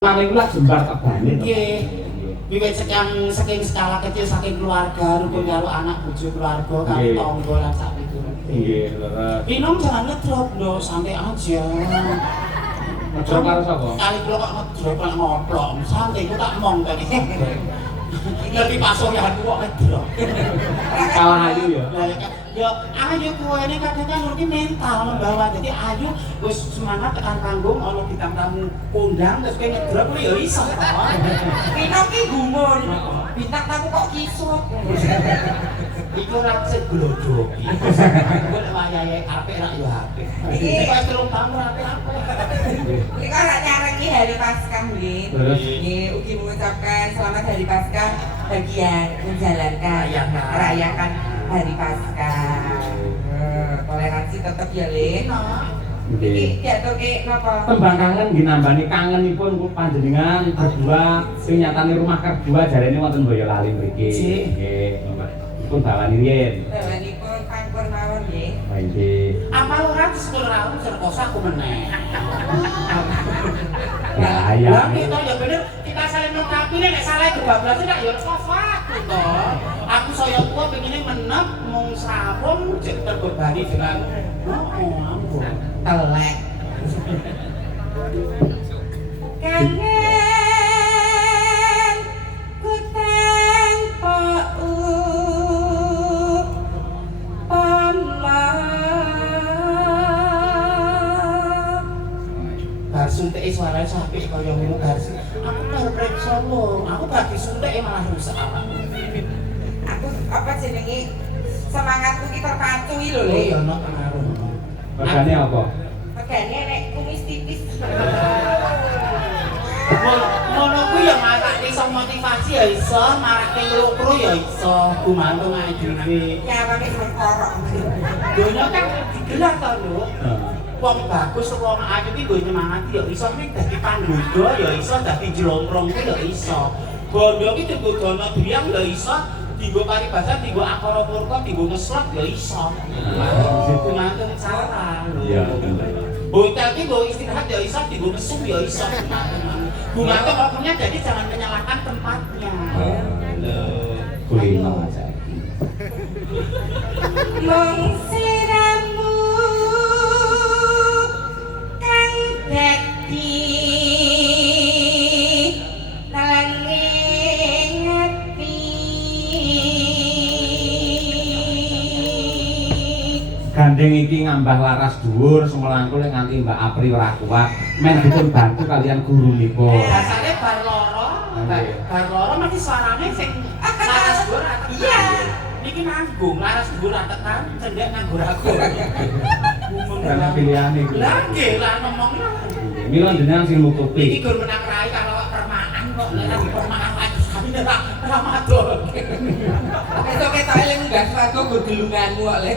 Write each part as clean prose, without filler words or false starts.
Paling lah jembar tebane. Nggih. Wiwit saking skala kecil saking keluarga, rukun karo anak bojo keluarga karo tangga lan sak piturute. Nggih, leres. Minum jangan ngedrop lho, santai aja. Ngedrop karo sapa? Kali kula kok ngedrop kok ngoplok, santai kok tak mong kali. Ngerti Pak Suryan kok ngedrop. Kalah ayu ya. Ya ayu kuwene kadang ngerti mental membawa. Jadi ayu wis semangat tekan panggung ana bintang tamu kondang terus kowe ngedrop kuwi ya iso to. Pino ki gumun. Bintang tamu kok kisut. Iku ora sik glodoki. Kuwi nek wayahe apik rak yo apik. Iki kok terus tamu apik-apik. Ini kan nyareki hari Paskah, Lin. Nggih, ugi mengucapkan selamat hari Paskah bagi yang menjalankan merayakan hari Paskah. Toleransi tetap ya, Lin. Iki jatuhke napa? Tembang kangen nggih nambani kangenipun ku panjenengan berdua sing nyatane rumah kedua jarene wonten Boyolali mriki. Nggih. Pun bawani riyen. Bawanipun pangkur mawon nggih. Nggih. Apa ora sekolah aku serkosa aku meneh. Ya ya. Lah kita ya bener kita saling melengkapi nek salah kebablasan nek ya kofa aku to. Aku saya tua pengennya menep mung sarung jek terbebani dengan ampun. Telek. Kangen ku tempo Suntik suara sapi kaya ngono garsi. Aku arep reksa lho. Aku bagi suntik malah rusak awak. Aku apa jenenge semangatku ki terpacu iki lho, Oh Le. ya ono pengaruh. Regane apa? Regane nek kumis tipis. Ngono kuwi ya marak iso motivasi ya iso, marak nglukru ya iso, gumantung ae dhewe. Nyawane berkorok. Donya kan digelar to lho. Wong bagus wong ayu iki nggo nyemangati ya iso ning dadi panggoda ya iso dadi jlomprong ku ya iso. Bondo iki dienggo dono biang ya iso, dienggo paribasan, dienggo akara murka, dienggo ngeslot ya iso. Gumantung cara lho. Iya. Hotel iki nggo istirahat ya iso, dienggo mesum ya iso. Gumantung orangnya jadi jangan menyalahkan tempatnya. Kulino aja. Mung siramu kang dadi nanging ati. Gandeng iki ngambah laras dhuwur semelangkul nganti Mbak Apri ora kuat. Men dipun bantu kalian gurunipun. Dasare bar loro mesti suarane sing laras dhuwur ra tekan. Iya. Niki nanggung laras dhuwur ra tekan, cendhek nganggur aku. Karena pilihan iki. Lah nggih lah ngomong lah. Mila jenengan sing Iki nutupi. gur menang rai karo permaan kok nek permaan aja tapi nek Ramadan. Besok kita eling munggah swarga nggo gelunganmu kok, Le.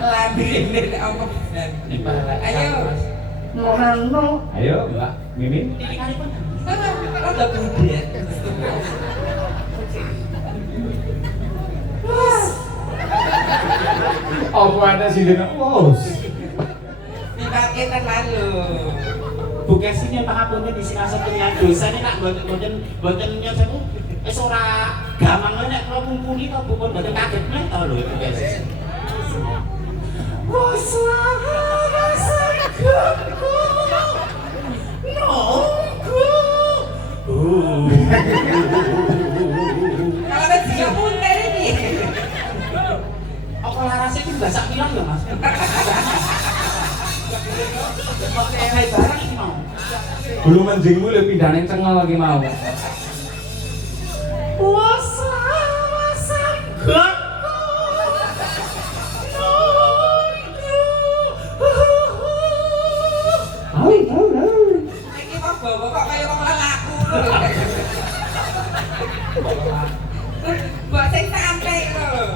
Lambene apa bener. Ayo. Ayo Mbak Mimin. Tilinganipun Rada budet. Apa ada sih dene? Wos. Dipake tenan lho. bukesinya pangapunten disingasaken dosane nak mboten nyosewu wis ora gampang nek kula mumpuni to pun mboten kaget meneh to lho itu guys. Kalau ada dia punter ini. Apa larasnya itu basak bilang ya mas? Oke, hai barang ini mau. Belum menjingmu le pindane cengel lagi mau. Iki kok bawa kok kaya wong lelaku lho. Mbok sing santai lho.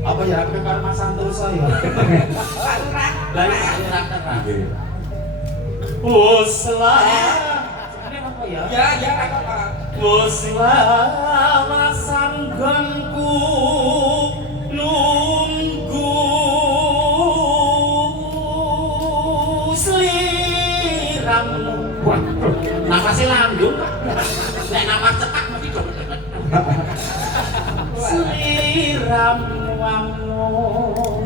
Apa ya aku karo Mas Santoso ya? Pak Lurah. Lah ya terang. Sebenarnya apa ya? Ya apa? Selama sanggengku nunggu sliramu. Wah, Napasnya lambung. Nek napas cekak mesti do. Sliramu amun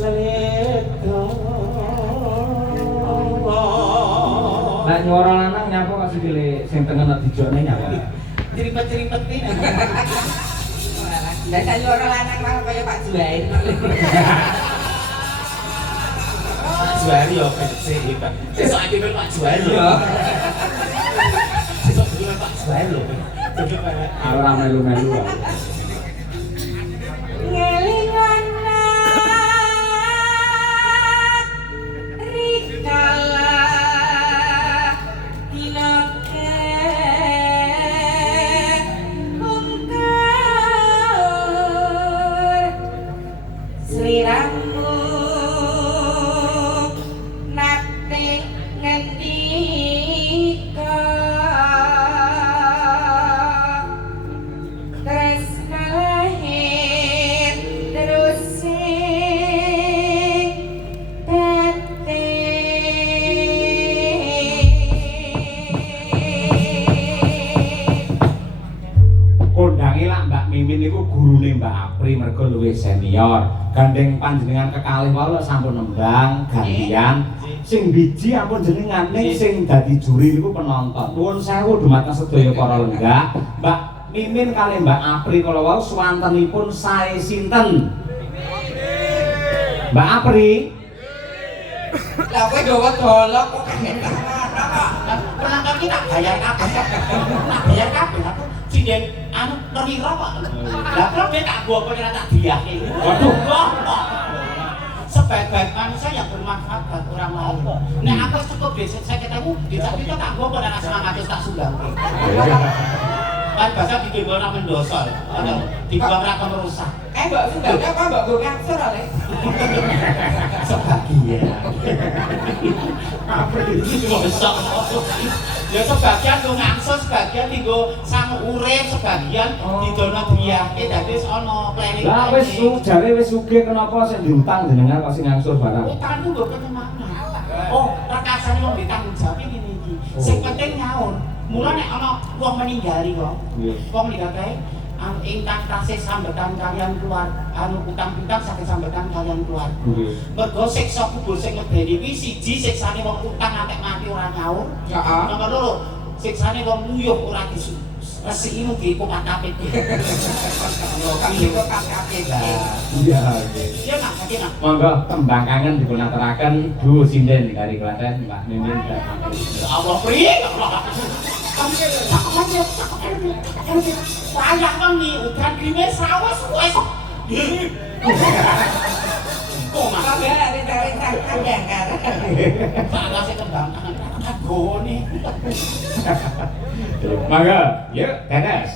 leto. Nek nyuara lanang nyapa kok sikile sing tengen dijone nyapa. Ceripet-ceripetin. Lah saya orang lanang mah kaya Pak Juair. Pak Juair yo kece hebat. Sesuk adewe Pak Juair yo. Sesuk adewe Pak Juair lho. Ora melu-melu. Ngelingan rikala dinoke ungkur sliramu nate ngendika tresna lahir terus sing tete Kondange lak Mbak Mimin niku gurune Mbak Apri mergo luwih senior. Gandeng panjenengan kekalih wae sampun nembang gantian. Sing biji ampun jenengan ning sing dadi juri niku penonton. Nuwun sewu dumateng sedaya para lenggah. Mbak Mimin kali Mbak Apri kala wau swantenipun sae sinten? Mbak Apri. lah kowe dawa dolok kok kaget Penonton kita bayar kabeh. Tak bayar kabeh aku sinden anu nerira kok. Lah kok dia tak gua apa tak diake. Waduh. Sebaik-baik manusia yang bermanfaat buat orang lain. Nek aku cukup desa saya ketemu, desa itu tak gua pada semangat tak sumbang. Kan bahasa bikin gua nak mendosol. Ada dibuang raka merusak. mbak sudah apa mbak gue ngangsur oleh Sebagian. Apa itu besok? Ya sebagian gue ngangsur, sebagian tinggal sang urip, sebagian didono diake dadi ono planning. Lah wis jare wis sugih kenapa sing diutang jenengan kok sing ngangsur barang? Utang ku mbok ketemu makna. Oh, rekasane wong ditanggung jawab ngene iki. Sing penting nyaur. Mula nek ana wong meninggal kok. Wong meninggal kae ingkang tasih sambetan kalian keluar anu utang-utang saking sambetan kalian keluar. Mergo siksa kubur sing medeni kuwi siji siksane wong utang ngantek mati ora nyaur. Heeh. Nomor loro siksane wong nguyuh ora resiki mugi kupat kapit. Kaki kok kakek Iya. Iya nak kaki nak. Monggo tembang kangen dipun aturaken Bu Sinden dari Klaten Mbak Mimin dan Ya Allah priye ya Allah. Sayang wengi udan krime sawes wis. Kok mas ya rencang-rencang kadang kan salah sing kembang tangan gone. Monggo, yuk tetes.